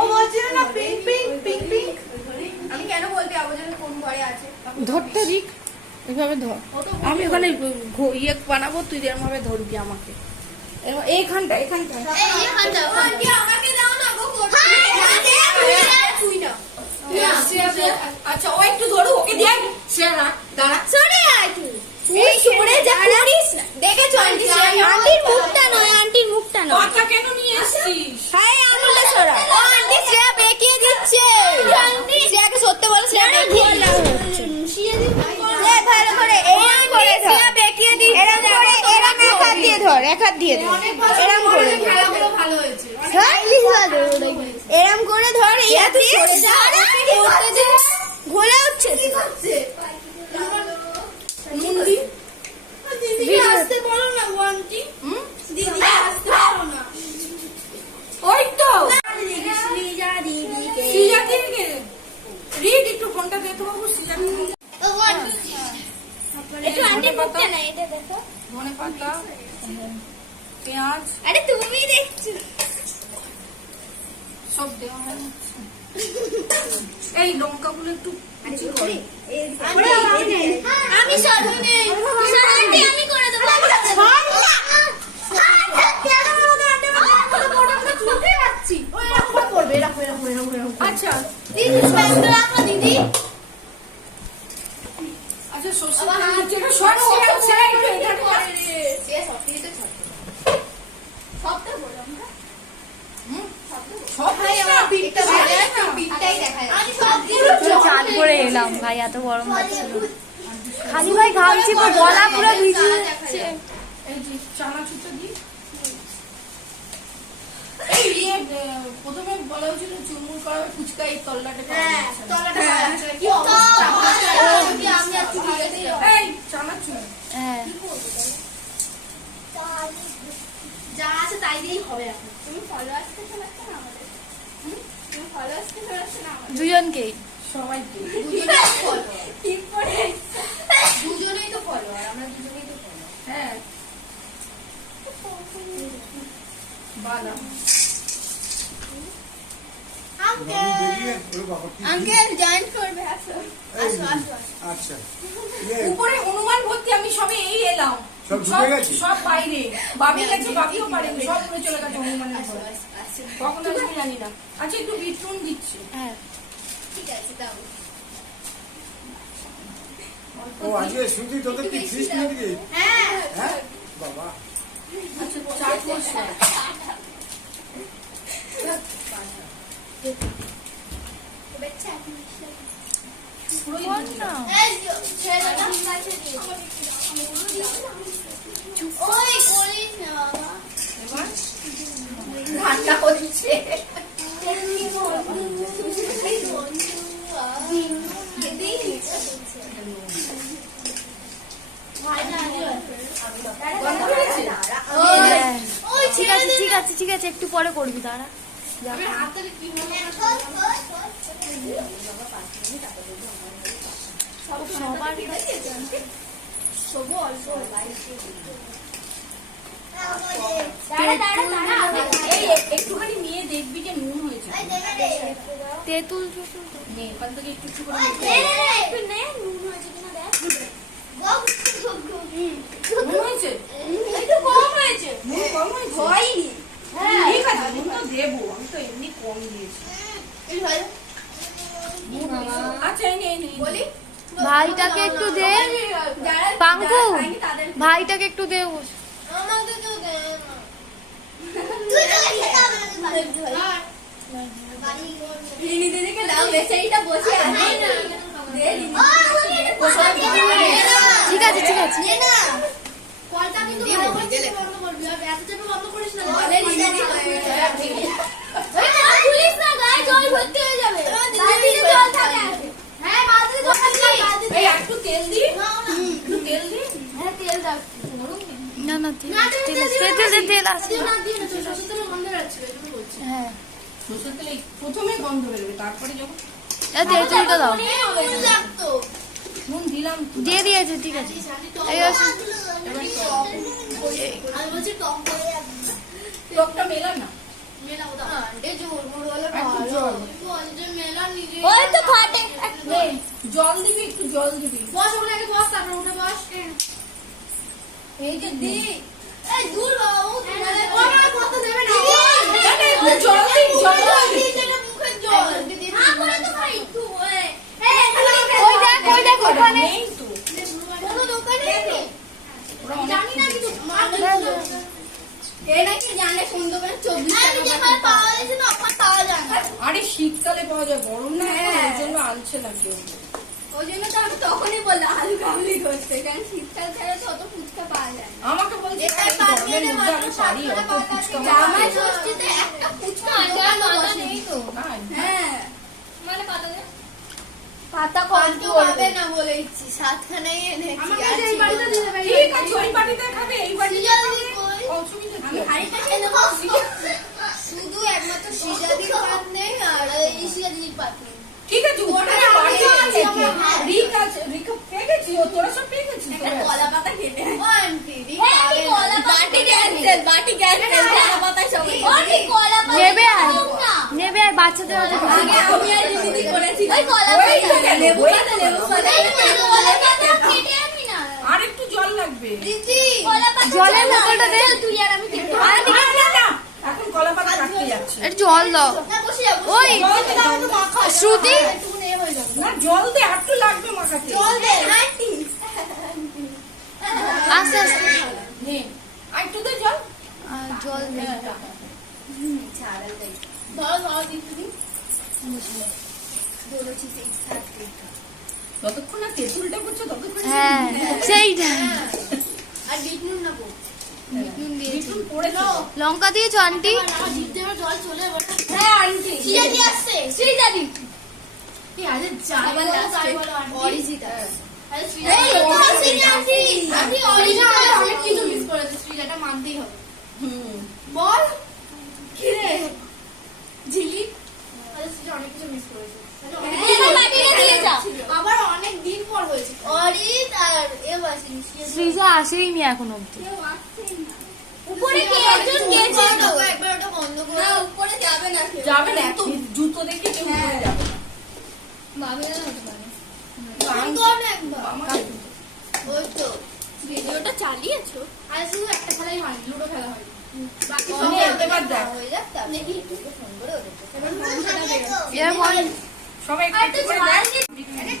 ও বলছিল না pink pink pink pink. আমি কেন বলতে যাবো যে কোন ঘরে আছে? ধরতে দিক, এইভাবে ধর। আমি ওখানে ইয়ে বানাবো, তুই এরকম ভাবে ধরবি আমাকে। এইখানটা এইখানটা আমাকে দাও না গো। তুই না। আচ্ছা ও একটু ধরু, ওকে দিয়ে দাঁড়া। সরে আয় তুই। এই সরে যা করিস না। দেখেছো আন্টি, আন্টির মুখটা নয়, আন্টির মুখটা নয়। কথা কেন নিয়ে এসেছিস? হাই আঙুলটা সরা। ও আন্টি শ্রেয়া বেঁকিয়ে দিচ্ছে। আন্টি শ্রেয়াকে সত্যি বলো, শ্রেয়া বেঁকিয়ে দিচ্ছে। শ্রেয়া ভালো করে এরকম করে শ্রেয়া বেঁকিয়ে দিচ্ছে। এরকম করে এরকম এক হাত দিয়ে ধর, এক হাত দিয়ে ধর। এরকম করে খেলাগুলো ভালো হয়েছে। এরকম করে ধর, এই হাত দিয়ে সরে যা। করতে দে। ঘোলা হচ্ছে। মুন্দি দিদি আসতে বলো না গো আন্টি। দিদি আসতে বলো না। ওই তো শ্রীজা দিদিকে। সিজা দিদিকে রিড একটু ফোনটা দে তো বাবু। সিজা একটু আন্টি মুখটা না, এটা দেখো। ধনে পাতা, পেঁয়াজ আরে তুমি দেখছো। সব দেওয়া হয়। এই লঙ্কাগুলো একটু কুচি করে। আমি সরবো নেই। আন্টি আমি করে দেবো। আচ্ছা দিদি স্প্যান্ড রাখো দিদি। আচ্ছা সরষে তেল সরো সেটা একটু এটা করে রে। সে সবকিছু তো ছাড়তে। সবটা বললাম না। সব ভাই আমার পিঠটা ভালো না। পিঠটাই দেখা যায়। আমি সব চান করে এলাম ভাই, এত গরম লাগছিল। খালি ভাই ঘামছি, গলা পুরো ভিজে যাচ্ছে। এই যে চানাচুরটা দি। এই ইয়ে প্রথমে বলা হয়েছিল চুরমুর করা ফুচকা, এই তল্লাটা করা হ্যাঁ, হয়েছে। তলাটা কি অবস্থা। আমি একটু ঠিক আছে। এই চানাচুর হ্যাঁ যা আছে তাই দিয়েই হবে এখন। তুমি ফলোয়ার্সকে ফেলাচ্ছ না আমাদের? তুমি ফলোয়ার্সকে ফেলাচ্ছ না আমাদের? দুজনকেই। সবাইকে দুজনেই ফলোয়ার। ঠিক করে দুজনেই তো ফলোয়ার, আমরা দুজনেই তো ফলোয়ার। হ্যাঁ বাদাম আঙ্কেল জয়েন করবে। আসো আসো আসো। আচ্ছা উপরে হনুমান ভর্তি, আমি সবে এই এলাম। সব ঢুকে গেছে? সব বাইরে। বাবি গেছে, বাবিও পারেনি, সব করে চলে গেছে হনুমানের ঘরে। কখন আসবে জানি না। আচ্ছা একটু বিটরুন দিচ্ছি। হ্যাঁ ঠিক আছে দাও। ও আজকে শুধু তোদের কি ফিস নাকি? হ্যাঁ হ্যাঁ বাবা আচ্ছা চাট মশলা পুরোই বল না। এই যে ছেড়ে দাও কাছে দিয়ে। ওই বলিস না বাবা। এবার ঠান্ডা হচ্ছে। হ্যাঁ। ঠিক আছে ঠিক আছে ঠিক আছে, একটু পরে করবি, দাঁড়া। সবার এই একটুখানি নিয়ে দেখবি যে নুন হয়েছে। তেঁতুল নে এখান থেকে একটু একটু করে নুন হয়েছে কিনা দেখ। নুন হয়েছে। একটু কম হয়েছে। নুন কম হয়েছে। হয়নি। হ্যাঁ ঠিক আছে নুন তো দেবো, আমি তো এমনি কম দিয়েছি। আচ্ছা এই নে এই নে। বলি ভাইটাকে একটু দে। পাঙ্কু ভাইটাকে একটু দে। আমাকে তো দে না। তুই তো লিনি দিদিকে দাও, বেচারিটা বসে আছে। দে লিনি। ঠিক আছে ঠিক আছে। নে না। কলটা কিন্তু ভালো করে দিতে বন্ধ করবি। আর এত চেপে বন্ধ করিস না। বলে লিনি দিদি। পুলিশ না গায়ে জল ভর্তি হয়ে যাবে। বালতিতে জল থাকে। হ্যাঁ বালতিতে জল থাকে। এই একটু তেল দি। একটু তেল দি। হ্যাঁ তেল দাও। না না তেল আছে, তেল আছে। না দিয়ে না, সরষের তেল গন্ধ বেরোচ্ছে, এজন্য বলছি। হ্যাঁ সরষের তেল প্রথমে গন্ধ বেরোবে, তারপরে যখন তেঁতুলটা দাও। নুন লাগতো। নুন দিলাম তো। দিয়ে দিয়েছে, ঠিক আছে। এই আসো। আমি বলছি টক করে টকটা মেলা না। মেলাও দাও। আন্ডে জোর মোর ওই তো ফাটে জল দিবি, একটু জল দিবি। বস ওখানে আগে বস, তারপর উঠে বস। এই যে দি এই দূর বাবা ও ওরা কত দেবে না। একটু জল দিবি, জল দিবি। যেটা মুখে জল আমরা তো ভাই একটু ওই দেখ ওখানে। নেই তো। কোনো দোকানে নেই ওরা অনেক জানি না কিছু এই নাকি জানে কোন দোকানে 24 টাকা যেখানে পাওয়া যাচ্ছে না ওখানে পাওয়া যায় না আরে শীতকালে পাওয়া যায়, গরম না ওই জন্য আনছে না কেউ। ওই জন্য তো আমি তখনই বললাম আলু কাবলি করতে, কারণ শীতকাল ছাড়া তো অত ফুচকা পাওয়া যায় না। আমাকে বলছে এটা এই গরমের মধ্যে আমি পারি অত ফুচকা জামাই বানাতে। ষষ্ঠীতে একটা ফুচকা দোকান নেই তো। তাই? হ্যাঁ মানে পাতা দে। পাতা কম তো পাবে না বলে দিচ্ছি, সাতখানাই এনেছি। আমাকে এই বাড়িতে দিয়ে দেবে। ঠিক আছে, ওই বাড়িতে খাবে, এই বাড়িতে সিজাদি কই? অসুবিধা কি আমি আছে? হাড়িটা খেয়ে নেবো। শুধু একমাত্র সিজাদির পাত নেই আর এই সিজাদির পাত নেই। ঠিক আছে, ওখানে বাড়ি আছে কি? রিক আছে, রিক পেয়ে গেছি, ও তোরা সব পেয়ে গেছিস তো? একটা কলা পাতা কেটে ও আন্টি বাটি ক্যান্সেল, বাটি ক্যান্সেল, কলা পাতা সব ওই কলা পাতা নেবে আর নেবে আর বাচ্চাদের হাতে আগে আমি আর দিদি করেছি ওই কলা ওই তো পাতা গেল, লেবু ওই পাতা তো লেবু পাতা কলা পাতা কেটে আনি না আর একটু জল লাগবে। দিদি কলা পাতা জলের বোতলটা দে। তুই আর আমি কেটে না, না, না, এখন কলা পাতা কাটতে যাচ্ছে। একটু জল দাও। না বসে যাবো ওই শ্রুতি একটু নে হয়ে যাবে না, জল দে, আর একটু লাগবে মাখাতে। জল দে আন্টি আস্তে আস্তে নে, আর একটু দে জল। জল দে। ছাড়াল দেই ধরো ধরো দিদি বলেছি সেই সাথে যতক্ষণ না তেঁতুলটা করছো ততক্ষণ হ্যাঁ সেইটা। আর বিট নুন না গো বিটুল পড়ে নো লঙ্কা দিয়েছো আন্টি? আমার জিভে জল চলে এবার হ্যাঁ আন্টি সিজাদি আসছে সিজাদি এই আজ আবার লাস্টে অরিজিনাল আরে এই, সিজাদি আমি অরিজিনাল অনেক কিছু মিস করেছে, শ্রীজাটা মানতেই হবে। হুম বল কি রে ঝিলি আরে শ্রীজা অনেক কিছু মিস করেছে। আবার অনেক দিন পর হয়েছে অরিত আর এ বাসি শ্রীজা আসেইনি এখনো অব্দি। উপরে কে একজন গেছে তো একবার ওটা বন্ধ করে না উপরে যাবে না কেউ যাবে না, একটু জুতো দেখে কেউ উপরে যাবে না। ভাবে না হতে পারে আমি কর না একবার আমার ওই তো ভিডিওটা চালিয়েছো আর শুধু একটা খেলাই হয়, লুডো খেলা হয়। বাকি সব অনেক, এবার দেখ। হয়ে যাক তারপর দেখি ফোন করে ওদেরকে এবার মনটা বেরো। এবার বল। সবাই একটু একটু করে দেখ।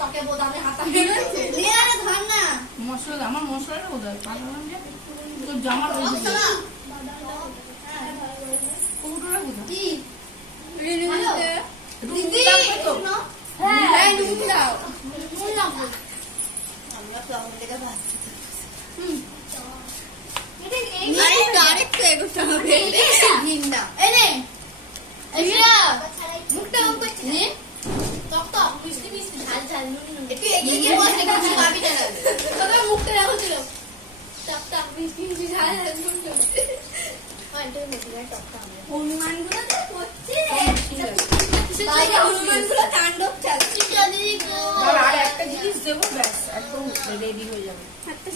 তোকে বোধামে হাতা মেরেছে নিয়ে আরে ধর না মশলা, আমার মশলাটা কোথায়? পাঠালাম যে তোর জামার ওই দিকে। কৌটোটা কোথায়? কি একটু দিদি লাগবে তো? হ্যাঁ নুন দাও নুন দাও আমরা প্লাউন থেকে ভাত আরে ডাইরেক্ট এগোতে হবে ঘিন্না এনে এসা মুখটা অন করছি নে টক টক মিষ্টি মিষ্টি ঝাল ঝাল নুন নুন একটু এগিয়ে গিয়ে বস একটু খাবি না তবে মুখটা রাখো ছিল টক টক মিষ্টি মিষ্টি ঝাল ঝাল নুন নুন আন্টি মুখটা টক টক হনুমানগুলো তো করছে রে তাই হনুমানগুলো তাণ্ডব চালাচ্ছে যদি গো দাঁড়া, আর একটা জিনিস দেবো, ব্যাস একদম রেডি হয়ে যাবে।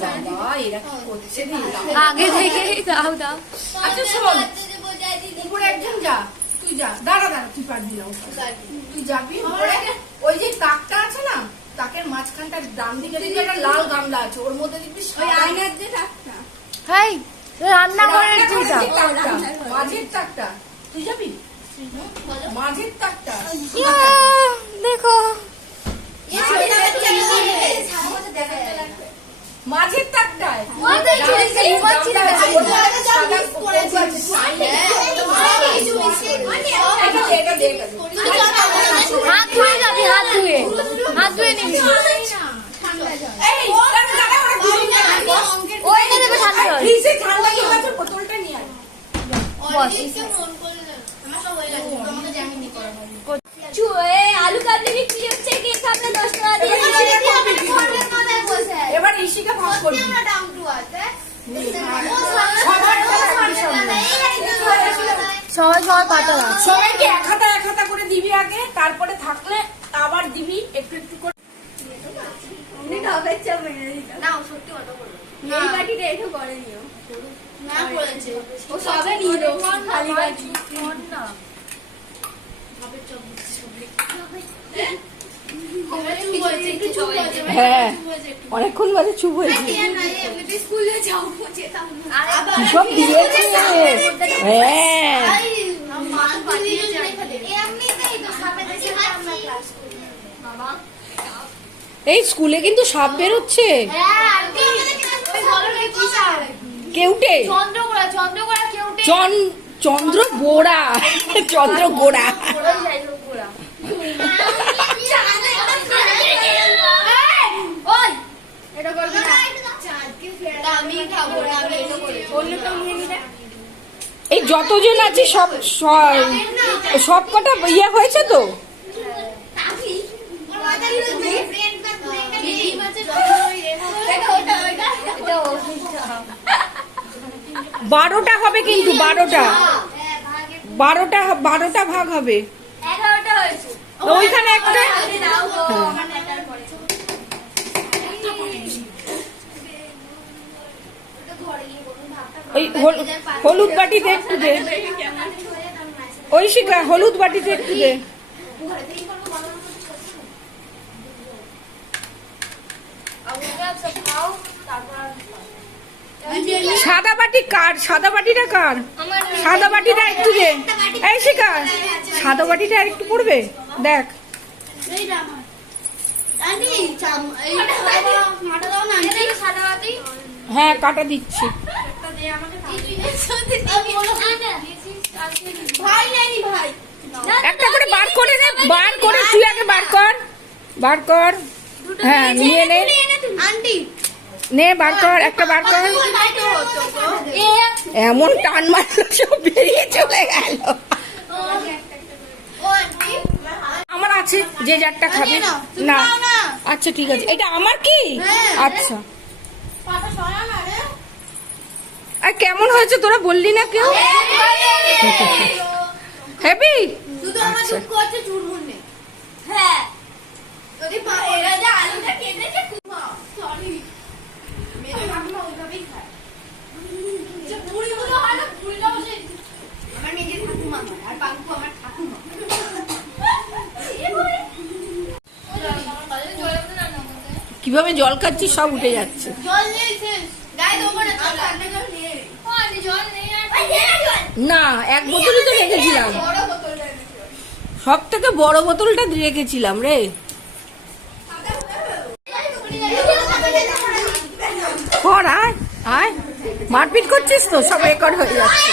বাবা, এরা কি করছে রে? আগে থেকেই দাও দাও। আচ্ছা শোন, উপরে একজন যা, তুই যা, দাঁড়া দাঁড়া, তুই পারবি না ওটা। তুই যাবি উপরে, ওই যে তাকটা আছে না, তাকের মাঝখানটা ডান দিকে দেখবি একটা লাল গামলা আছে, ওর মধ্যে দেখবি ওই আয়নার যে টাকটা হাই রান্নাঘরের যেটা। মাঝের তাকটা, তুই যাবি মাঝের তাকটা। দেখো মাঝের তাকটায় ওদের চুরি করে ঘুমাচ্ছি না। এটা দে, এটা দে। হাত ধুয়ে যাবি, হাত ধুয়ে নিবি। এই, দাঁড়া, দাঁড়া, ওরা দুজন যাবে। ওইটা দেবে ঠান্ডা জল। ফ্রিজে ঠান্ডা জল আছে, বোতলটা নিয়ে আয়। আলু কাবলি বিক্রি হচ্ছে কে খাবে 10 টাকা দিয়ে এবার ঋষিকে ভাগ করবি। ডাউন টু আছে সবাই সবার পাতা দাও। সবাইকে এক হাতা করে দিবি আগে, তারপরে থাকলে আবার দিবি একটু একটু করে। না সত্যি কথা বলবো এই বাটিটা একটু করে নিও না করেছে ও সবে নিয়ে দাও খালি বাটি হ্যাঁ অনেকক্ষণ বাজে চুপ হয়েছে স্কুলে যাও যেতাম সব দিয়েছে হ্যাঁ এই স্কুলে কিন্তু সাপ বেরোচ্ছে কেউটে চন্দ্রগোড়া কেউটে চন্দ্র গোড়া চন্দ্র গোড়া এই যতজন আছে সব কটা ইয়ে হয়েছে তো বারোটা হবে কিন্তু 12টা ভাগ হবে ওইখানে একটা ওই হলুদ বাটিতে একটু দে ওই শিখা হলুদ বাটিতে একটু দে সাদা বাটি কার সাদা বাটিটা কার সাদা বাটিটা একটু দে এই শিখা সাদা বাটিটা আর একটু পড়বে দেখ হ্যাঁ কাটা দিচ্ছি একটা করে বার করে নে তুই আগে বার কর হ্যাঁ নিয়ে নে নে বার কর একটা বার কর এমন টান মারলো সব বেরিয়ে চলে গেল আমার আছে যে যারটা খাবে না আচ্ছা ঠিক আছে এটা আমার কি আচ্ছা আর কেমন হয়েছে তোরা বললি না কেউ হ্যাপি কিভাবে জল খাচ্ছি সব উঠে যাচ্ছে না এক বোতলই তো রেখেছিলাম সব থেকে বড় বোতলটা রেখেছিলাম রে কর আয় আয় মারপিট করছিস তো সব রেকর্ড হয়ে যাচ্ছে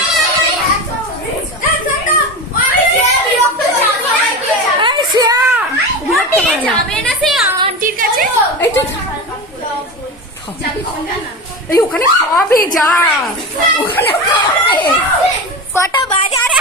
এই ওখানে খাবে যা ওখানে কটা বাজারে